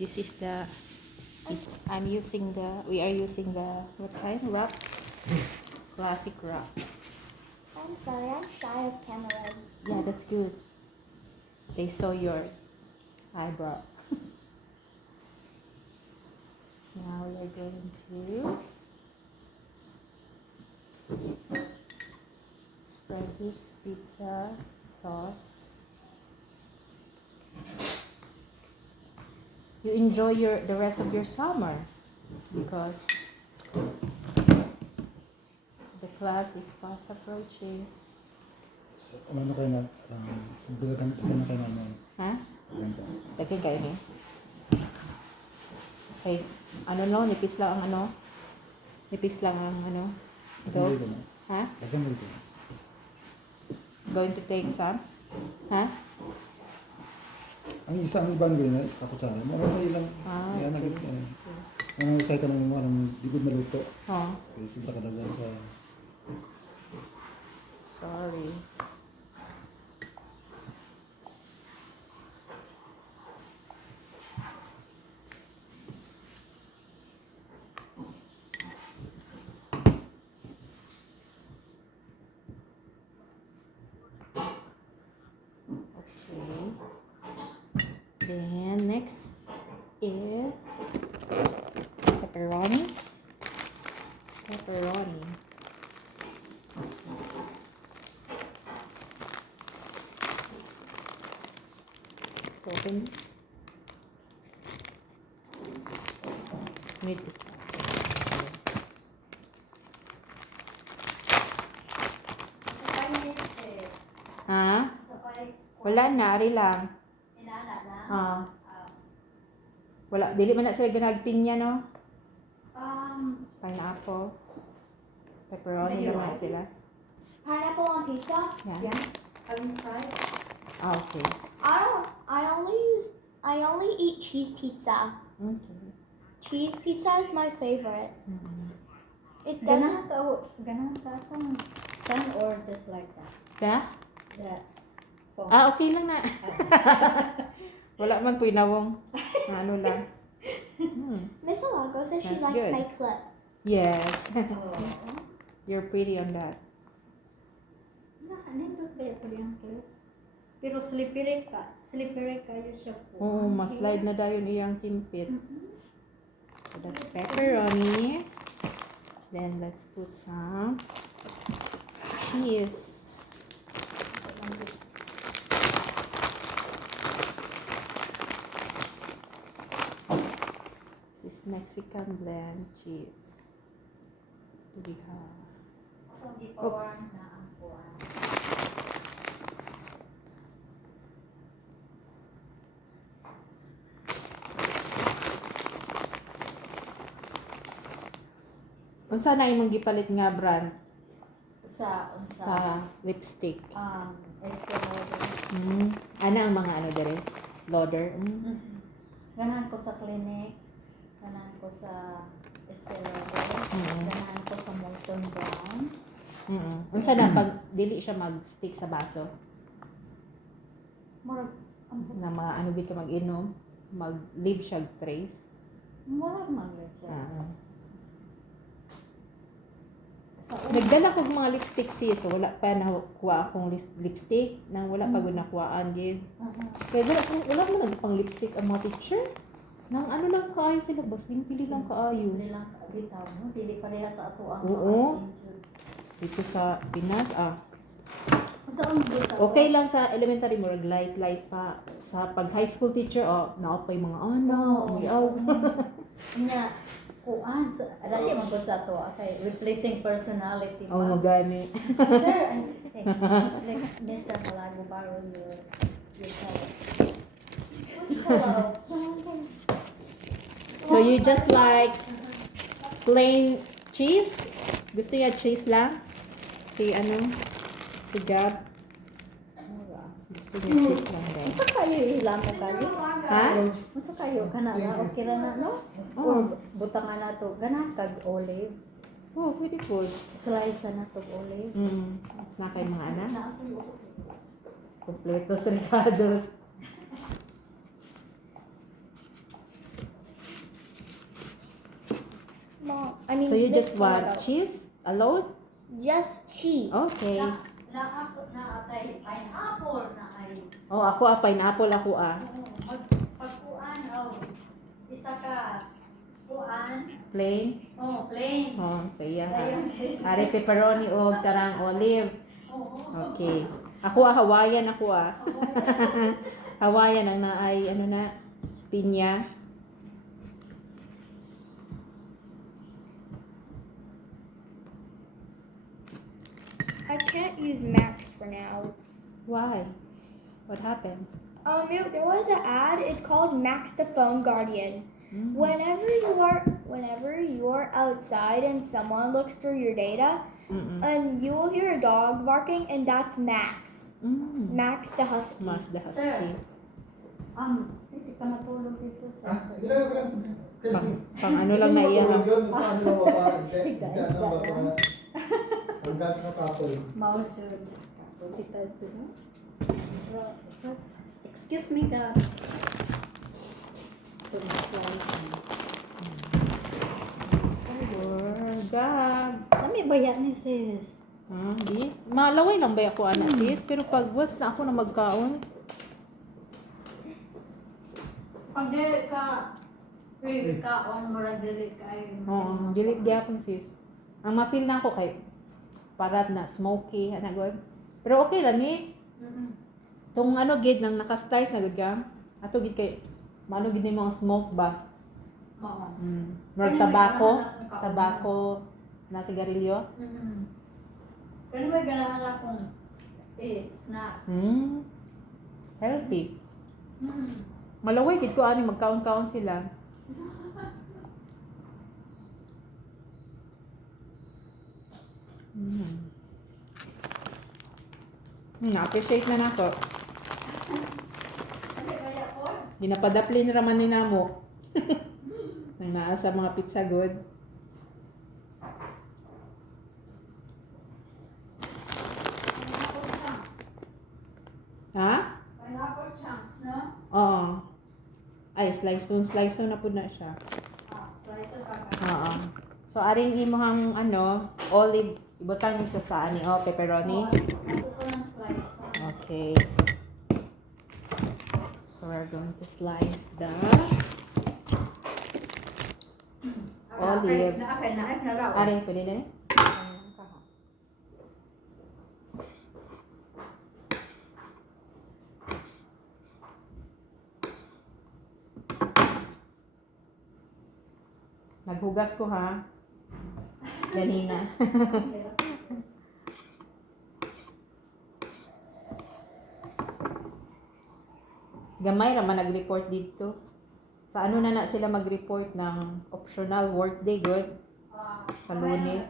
This is the, we are using the, what kind? Wrap? Classic wrap. I'm sorry, I'm shy of cameras. Yeah, that's good. They saw your eyebrow. Now we are going to spread this pizza sauce. You enjoy the rest of your summer because the class is fast approaching. Ano kayo na, bilagan kayo namin. Ha? Daging kayo niya? Okay. Ano no? Nipis lang ang ano? Nipis lang ang ano? Ito? Ha? Lagyan mo dito. Going to take some? Ha? Ang isang ibang gawin na, isa kutsara. Marami lang. Yan, Okay. ang isa ka ng mga digod na luto. Oh, Kaya sobra kadagan sa... sorry. Okay. Then next is pepperoni. Pepperoni. Open. Need to. Ha? Wala na, ari lang. Ah. Wala, dili man na sila ganagpinya, no? Pineapple. Pepperoni naman sila. Pineapple on pizza? Yeah. Have you tried? Ah, okay. I only eat cheese pizza. Okay. Cheese pizza is my favorite. Mm-hmm. It Ganun doesn't. ka itong stand or just like that? Ka? That phone. Ah, okay lang na. Wala man po'y nawong. Ano lang. Miss Alago says she That's likes good. my clip. Yes. Oh. You're pretty on that. Nindot ba ito yung clip? Pero slippery kayo siya po. Oo, mas slide na dayon iyang kimpit. So that's pepperoni. Then let's put some cheese. This is Mexican blend cheese. We have. Oops. Na ang kuwan. Unsa na imong gipalit nga brand Sa sa lipstick? Estee Lauder. Ana ang mga ano dere? Lauder. Ganahan ko sa clinic. Ganahan ko sa Estee Lauder. Ganahan ko sa Molton Brown. Unsa na pag dili siya mag-stick sa baso? Murag Na mga ano di ka mag-inom, mag-leave siya trace. maglet siya. Sa Nagdala ko mga lipstick siya, so wala pa nakuha akong lipstick nang wala pa gud nakuhaan gid. Kaya wala mo nagpang lipstick ang mga teacher. Nang ano lang kaayo sila, bas pili lang kaayo. Simple lang bitaw, no? Dili pareha sa ato ang Oo. mga Dito sa Pinas, sa okay lang sa elementary mo, light pa. Sa pag high school teacher, naopay mga umiyaw. Nya kuan sa dati man gud sa ato kay replacing personality Oh, ba. magani. Sir, like Mr. Malago Barrow your hello. So you just like plain cheese? Gusto niya cheese lang? Si Gab? Gusto niya cheese lang daw. Unsa kayo ilang mo kayo? Ha? Unsa kayo kana na okay ra na no? Or butangan na to ganan kag olive. Oh, pwede po. Slice na to olive. Na kay mga anak? Kompleto sa Ricardo's. mean, So you this just want tomato. cheese alone? Just cheese. Okay. Na kay pineapple na ay. Oh, ako pineapple ako Pagkuan isa ka kuan. Plain. Plain. Oh, saya ha. Dayon is. Ari pepperoni o tarang olive. Oo. Okay. Ako Hawaiian ako Hawaiian ang naay ano na pinya. I can't use Max for now. Why? What happened? There was an ad. It's called Max the Phone Guardian. Mm. Whenever you are outside and someone looks through your data, Mm-mm. and you will hear a dog barking, and that's Max. Mm. Max the Husky. Mas the husky. Sir. Hindi ka matulog dito sa. Sige lang. Pang ano lang na iya ha. Paano lang ba? Hindi ano ba para ang gas na kapoy. Mausod. Kita dito. Excuse me ka. Gag. Kami bayat ni sis. Di. Malaway lang ba ako sis? Pero pag once na ako na magkaon, Pag dili ka kaon mo ra dili kay. oo, gilit gyapon sis. Ang mapil na ako kay parat na smoky ana god. Pero okay lang ni. Tung ano gid nang naka-styles na gud ka. Ato gid kay mano gid ni mga smoke ba? Oo. More tabako na sigarilyo. Pero may ganahan akong snacks. Healthy. Malaway gid ko ani magkaon-kaon sila. Na-appreciate na nako. Ano kaya ko? Ginapadapli na raman ni namo. Nang naa sa mga pizza good. Pineapple chunks. Ha? Pineapple chunks, no? Oo. Ay, slice na po na siya. Slice of Oo. So, aring imuhang olive, ibutang niyo siya sa pepperoni. Ito ko ng slice. Okay. So, we're going to slice the olive. Na raw. Aring, pwede na Naghugas ko ha. Kanina. Gamay raman nag-report dito. Sa ano na sila mag-report ng optional workday good sa Lunes.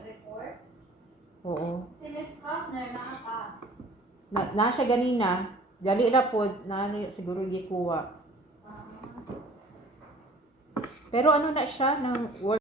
Oo. Si Miss Costner na ka. Na siya ganina. Gali ra pod na siguro gikuha. Pero ano na siya ng work